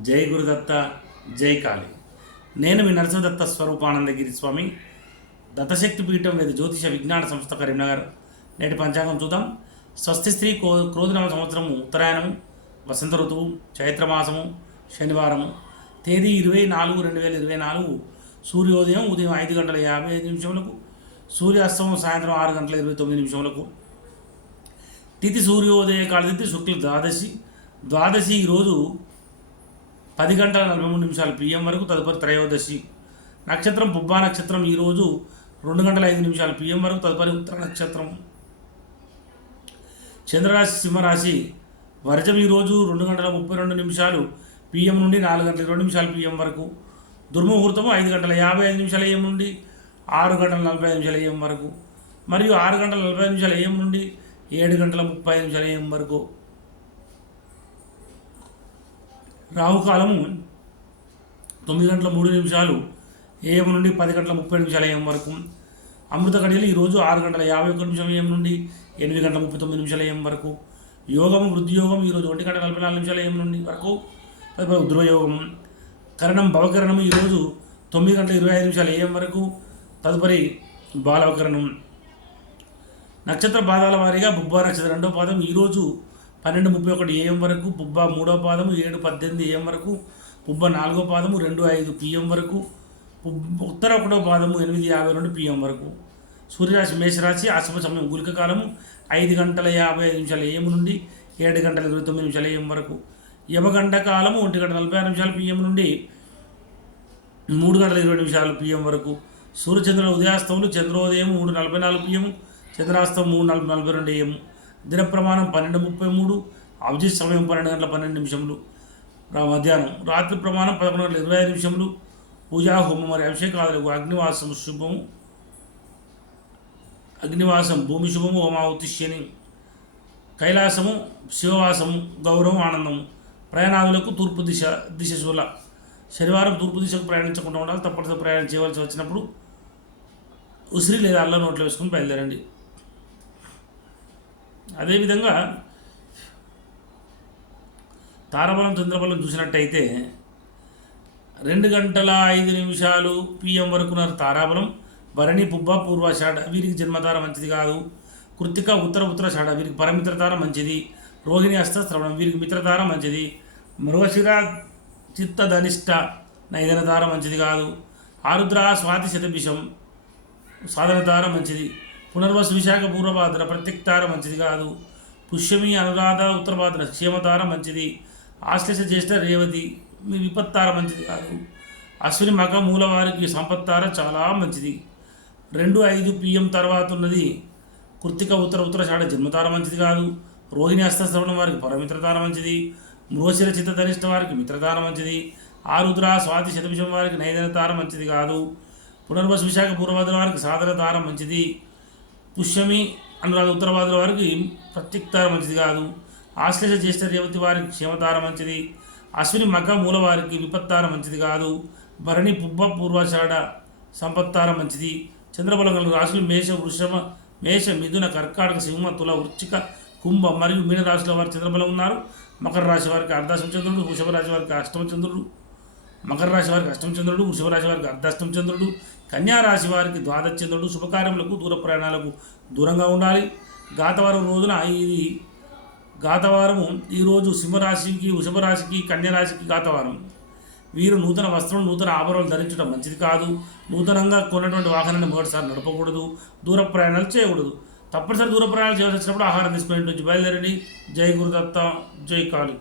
జై గురుదత్త జై కాళి. నేను మీ నరసింహదత్త స్వరూపానందగిరి స్వామి. దత్తశక్తి పీఠం మీద జ్యోతిష విజ్ఞాన సంస్థ కరీంనగర్. నేటి పంచాంగం చూద్దాం. స్వస్తి స్త్రీ క్రో క్రోధనవ సంవత్సరము ఉత్తరాయణము వసంత ఋతువు చైత్రమాసము శనివారము. తేదీ ఇరవై నాలుగు రెండు వేల ఇరవై నాలుగు. సూర్యోదయం ఉదయం ఐదు గంటల యాభై ఐదు నిమిషములకు. సూర్యాస్తమం సాయంత్రం ఆరు గంటల ఇరవై తొమ్మిది నిమిషములకు. తిథి సూర్యోదయ కాలతిథి శుక్ల ద్వాదశి. ద్వాదశి ఈరోజు పది గంటల నలభై మూడు నిమిషాలు పిఎం వరకు తదుపరి త్రయోదశి నక్షత్రం పుబ్బా నక్షత్రం ఈరోజు రెండు గంటల ఐదు నిమిషాలు పిఎం వరకు తదుపరి ఉత్తర నక్షత్రం. చంద్రరాశి సింహరాశి వర్జం ఈరోజు రెండు గంటల ముప్పై రెండు నిమిషాలు పిఎం నుండి నాలుగు గంటల ఇరవై నిమిషాలు పిఎం వరకు. దుర్ముహూర్తము ఐదు గంటల యాభై ఐదు నిమిషాల ఏం నుండి ఆరు గంటల నలభై ఐదు నిమిషాల ఏం వరకు. మరియు ఆరు గంటల నలభై నిమిషాల ఏం నుండి ఏడు గంటల ముప్పై నిమిషాల ఏం వరకు. రాహుకాలము తొమ్మిది గంటల మూడు నిమిషాలు ఏఎం నుండి పది గంటల ముప్పై నిమిషాల ఏఎం వరకు. అమృత గడియలు ఈరోజు ఆరు గంటల యాభై ఒక్క నిమిషం ఏఎం నుండి ఎనిమిది గంటల ముప్పై తొమ్మిది నిమిషాల ఏఎం వరకు. యోగము వృద్ధి యోగం ఈరోజు ఒంటి గంట నలభై నాలుగు నిమిషాల ఏం నుండి వరకు. తదుపరి ధ్రువయోగం కరణం భవకరణం ఈరోజు తొమ్మిది గంటల ఇరవై ఐదు నిమిషాల ఏఎం వరకు. తదుపరి బాలవకరణం. నక్షత్ర పాదాల వారీగా బుబ్బా నక్షత్రం రెండో పాదం ఈరోజు పన్నెండు ముప్పై ఒకటి ఏఎం వరకు బుబ్బ మూడో పాదము ఏడు పద్దెనిమిది ఏఎం వరకు పుబ్బ నాలుగో పాదము రెండు ఐదు పిఎం వరకు పుబ్బ ఉత్తర ఒకటో పాదము ఎనిమిది యాభై రెండు పిఎం వరకు. సూర్యరాశి మేషరాశి అశుభ సమయం గులిక కాలము ఐదు గంటల యాభై ఐదు నిమిషాల ఏఎం నుండి ఏడు గంటల ఇరవై తొమ్మిది నిమిషాల ఏఎం వరకు. యవగంట కాలము ఒంటి గంట నలభై ఆరు నిమిషాలు పిఎం నుండి మూడు గంటల ఇరవై నిమిషాలు పిఎం వరకు. సూర్యచంద్రుల ఉదయాస్తములు చంద్రోదయం మూడు నలభై నాలుగు పిఎం చంద్రాస్తం మూడు నలభై నలభై రెండు ఏఎం. దిన ప్రమాణం పన్నెండు ముప్పై మూడు అభిజిత్ సమయం పన్నెండు గంటల పన్నెండు నిమిషములు. మధ్యాహ్నం రాత్రి ప్రమాణం పదకొండు గంటల ఇరవై ఐదు నిమిషములు. పూజా హోమం మరియు అభిషేకాదులకు అగ్నివాసం శుభము. అగ్నివాసం భూమి శుభము హోమావతి శని. కైలాసము శివవాసము గౌరవం ఆనందము. ప్రయాణాదులకు తూర్పు దిశ దిశ శూల. శనివారం తూర్పు దిశకు ప్రయాణించకుండా ఉండాలి తప్పనిసరి ప్రయాణం చేయవలసి వచ్చినప్పుడు ఉసిరి లేదా అల్లం నోట్లు వేసుకుని బయలుదేరండి. అదేవిధంగా తారబలం చంద్రబలం చూసినట్టయితే రెండు గంటల ఐదు నిమిషాలు పిఎం వరకున్నారు తారాబలం భరణి పుబ్బ పూర్వాషాఢ వీరికి జన్మతార మంచిది కాదు. కృత్తిక ఉత్తర ఉత్తరాషాఢ వీరికి పరమిత్రతార మంచిది. రోహిణి అస్తశ్రవణం వీరికి మిత్రతార మంచిది. మృగశిర చిత్తధనిష్ట నైదనతార మంచిది కాదు. ఆరుద్ర స్వాతి శతభిషం సాధనతార మంచిది. పునర్వసు విశాఖ పూర్వభాద్ర ప్రత్యక్తార మంచిది కాదు. పుష్యమి అనురాధ ఉత్తరభాద్ర క్షేమతార మంచిది. ఆశ్లేష జ్యేష్ఠ రేవతి మీ విపత్తార మంచిది కాదు. అశ్విని మగ మూలవారికి సంపత్తార చాలా మంచిది. రెండు ఐదు పిఎం తర్వాత ఉన్నది. కృత్తిక ఉత్తర ఉత్తరశాడ జన్మతార మంచిది కాదు. రోహిణి అస్తశ్రవణం వారికి పరమిత్రతార మంచిది. మృగశిర చిత్తధనిష్ట వారికి మిత్రతార మంచిది. ఆరుద్ర స్వాతి శతభిషం వారికి నైదన తార మంచిది కాదు. పునర్వసు విశాఖ పూర్వభద్ర వారికి సాధన తార మంచిది. పుష్యమి అనురాధ ఉత్తరభాద్ర వారికి ప్రత్యుక్తార మంచిది కాదు. ఆశ్లేష జ్యేష్ఠ రేవతి వారికి క్షేమతార మంచిది. అశ్విని మగ మూల వారికి విపత్తార మంచిది కాదు. భరణి పుబ్బ పూర్వాషాఢ సంపత్తార మంచిది. చంద్రబలం గల రాశులు మేష వృషభ మేష మిథున కర్కాటక సింహ తుల వృచ్చిక కుంభ మరియు మీన రాశుల వారి చంద్రబలం ఉన్నారు. మకర రాశి వారికి అర్ధాష్టమ చంద్రుడు వృషభ రాశి వారికి అష్టమ చంద్రుడు మకర రాశి వారికి అష్టమ చంద్రుడు వృషభ రాశి వారికి అర్ధాష్టమ చంద్రుడు కన్యా రాశి వారికి ద్వాదచంద్రుడు శుభకార్యములకు దూర ప్రయాణాలకు దూరంగా ఉండాలి. గాతవారం రోజున ఇది గాతవారము ఈరోజు సింహరాశికి వృషభరాశికి కన్యరాశికి గాతవారం. వీరు నూతన వస్త్రం నూతన ఆభరణాలు ధరించడం మంచిది కాదు. నూతనంగా కొన్నటువంటి వాహనాన్ని మొదటిసారి నడపకూడదు. దూర ప్రయాణాలు చేయకూడదు. తప్పనిసరి దూర ప్రయాణాలు చేయవలసినప్పుడు ఆహారం తీసుకుని నుంచి బయలుదేరండి. జై గురుదత్త జై కాళీ.